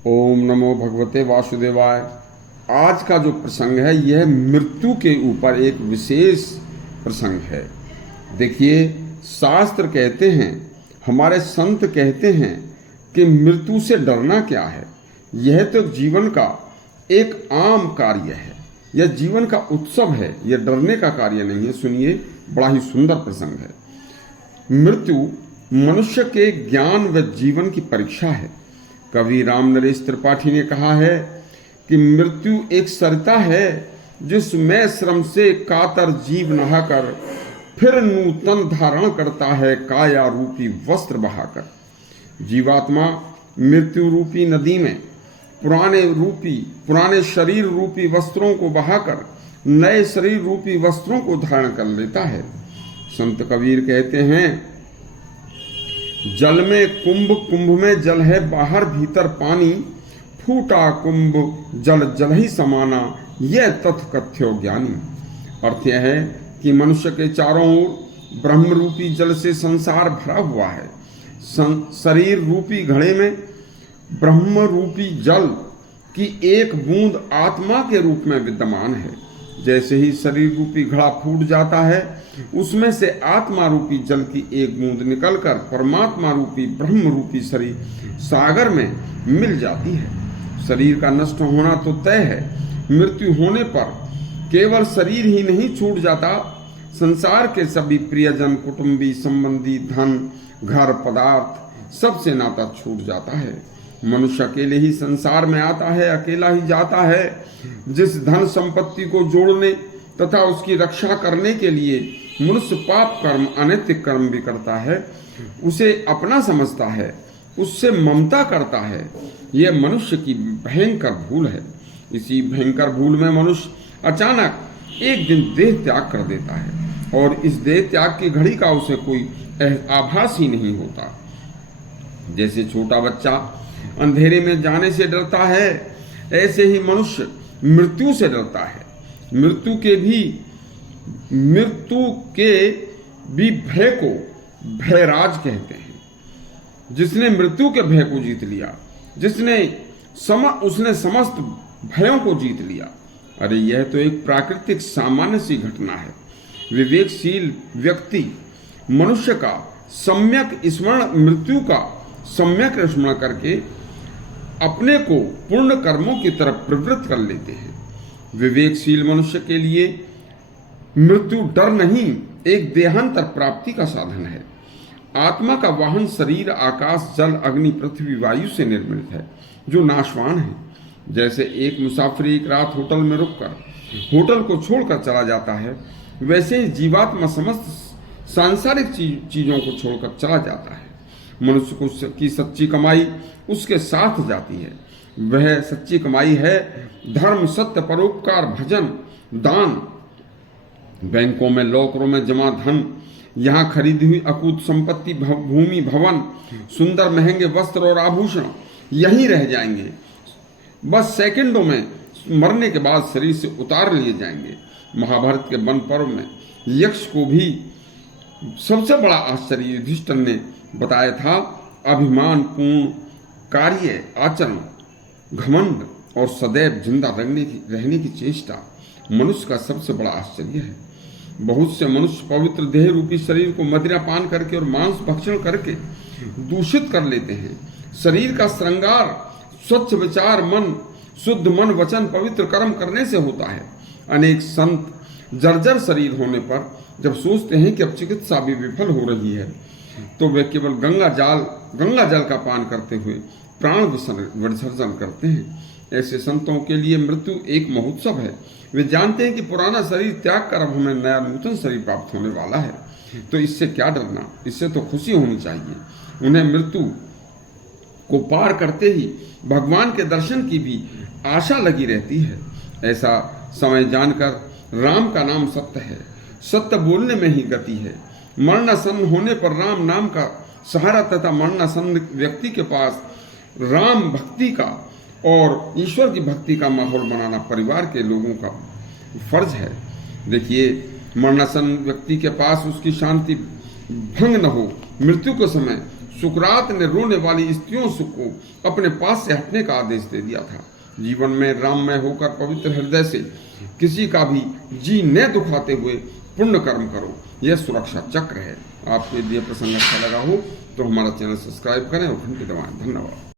ओम नमो भगवते वासुदेवाय। आज का जो प्रसंग है यह मृत्यु के ऊपर एक विशेष प्रसंग है। देखिए, शास्त्र कहते हैं, हमारे संत कहते हैं कि मृत्यु से डरना क्या है। यह तो जीवन का एक आम कार्य है, यह जीवन का उत्सव है, यह डरने का कार्य नहीं है। सुनिए, बड़ा ही सुंदर प्रसंग है। मृत्यु मनुष्य के ज्ञान व जीवन की परीक्षा है। कवि राम नरेश त्रिपाठी ने कहा है कि मृत्यु एक सरिता है जिसमें श्रम से कातर जीव नहाकर फिर नूतन धारण करता है काया रूपी वस्त्र बहाकर। जीवात्मा मृत्यु रूपी नदी में पुराने शरीर रूपी वस्त्रों को बहाकर नए शरीर रूपी वस्त्रों को धारण कर लेता है। संत कबीर कहते हैं, जल में कुंभ, कुंभ में जल है बाहर भीतर पानी, फूटा कुंभ जल जल ही समाना, यह तथ कथ्यो ज्ञानी। अर्थ यह है कि मनुष्य के चारों ओर ब्रह्म रूपी जल से संसार भरा हुआ है। शरीर रूपी घड़े में ब्रह्म रूपी जल की एक बूंद आत्मा के रूप में विद्यमान है। जैसे ही शरीर रूपी घड़ा फूट जाता है, उसमें से आत्मा रूपी जल की एक बूंद निकलकर परमात्मा रूपी ब्रह्म रूपी शरीर सागर में मिल जाती है। शरीर का नष्ट होना तो तय है। मृत्यु होने पर केवल शरीर ही नहीं छूट जाता, संसार के सभी प्रियजन, कुटुंबी, संबंधी, धन, घर, पदार्थ सबसे नाता छूट जाता है। मनुष्य अकेले ही संसार में आता है, अकेला ही जाता है। जिस धन संपत्ति को जोड़ने तथा उसकी रक्षा करने के लिए मनुष्य पाप कर्म, अनैतिक कर्म भी करता है, उसे अपना समझता है, उससे ममता करता है, यह मनुष्य की भयंकर भूल है। इसी भयंकर भूल में मनुष्य अचानक एक दिन देह त्याग कर देता है और इस देह त्याग की घड़ी का उसे कोई आभास ही नहीं होता। जैसे छोटा बच्चा अंधेरे में जाने से डरता है, ऐसे ही मनुष्य मृत्यु से डरता है। मृत्यु के भी भय को भयराज कहते हैं। जिसने मृत्यु के भय को जीत लिया, उसने समस्त भयों को जीत लिया। अरे, यह तो एक प्राकृतिक सामान्य सी घटना है। विवेकशील व्यक्ति मनुष्य का सम्यक स्मरण, मृत्यु का सम्यक स्मरण करके अपने को पूर्ण कर्मों की तरफ प्रवृत्त कर लेते हैं। विवेकशील मनुष्य के लिए मृत्यु डर नहीं, एक देहांतर प्राप्ति का साधन है। आत्मा का वाहन शरीर आकाश, जल, अग्नि, पृथ्वी, वायु से निर्मित है, जो नाशवान है। जैसे एक मुसाफिर एक रात होटल में रुककर होटल को छोड़कर चला जाता है, वैसे ही जीवात्मा समस्त सांसारिक चीजों को छोड़कर चला जाता है। मनुष्य की सच्ची कमाई उसके साथ जाती है। वह सच्ची कमाई है धर्म, सत्य, परोपकार, भजन, दान। बैंकों में, लॉकरों में जमा धन, यहाँ खरीदी हुई अकूत संपत्ति, भूमि, भवन, सुंदर महंगे वस्त्र और आभूषण यहीं रह जाएंगे। बस सेकंडों में मरने के बाद शरीर से उतार लिए जाएंगे। महाभारत के वन पर्व में यक्ष को भी सबसे बड़ा आश्चर्य युधिष्ठिर ने बताया था। अभिमान पूर्ण कार्य आचरण, घमंड और सदैव जिंदा रहने की चेष्टा मनुष्य का सबसे बड़ा आश्चर्य है। बहुत से मनुष्य पवित्र देह रूपी शरीर को मदिरा पान करके और मांस भक्षण करके दूषित कर लेते हैं। शरीर का श्रृंगार स्वच्छ विचार, मन, शुद्ध मन, वचन, पवित्र कर्म करने से होता है। अनेक संत जर्जर शरीर होने पर जब सोचते हैं कि अब चिकित्सा भी विफल हो रही है, तो वे केवल गंगा जल का पान करते हुए प्राण विसर्जन करते हैं। ऐसे संतों के लिए मृत्यु एक महोत्सव है। वे जानते हैं कि पुराना शरीर त्याग कर अब हमें नया नूतन शरीर प्राप्त होने वाला है, तो इससे क्या डरना, इससे तो खुशी होनी चाहिए। उन्हें मृत्यु को पार करते ही भगवान के दर्शन की भी आशा लगी रहती है। ऐसा समय जानकर राम का नाम सत्य है, सत्य बोलने में ही गति है। मरणासन्न होने पर राम नाम का सहारा तथा मरणासन्न व्यक्ति के पास राम भक्ति का और ईश्वर की भक्ति का माहौल बनाना परिवार के लोगों का फर्ज है। देखिए, मरणासन्न व्यक्ति के पास उसकी शांति भंग न हो, मृत्यु के समय सुकरात ने रोने वाली स्त्रियों को अपने पास से हटने का आदेश दे दिया था। जीवन में राममय होकर पवित्र हृदय से किसी का भी जी न दुखाते हुए पुण्य कर्म करो, यह सुरक्षा चक्र है। आपको यदि यह प्रसंग अच्छा लगा हो तो हमारा चैनल सब्सक्राइब करें और घंटी दबाएं। धन्यवाद।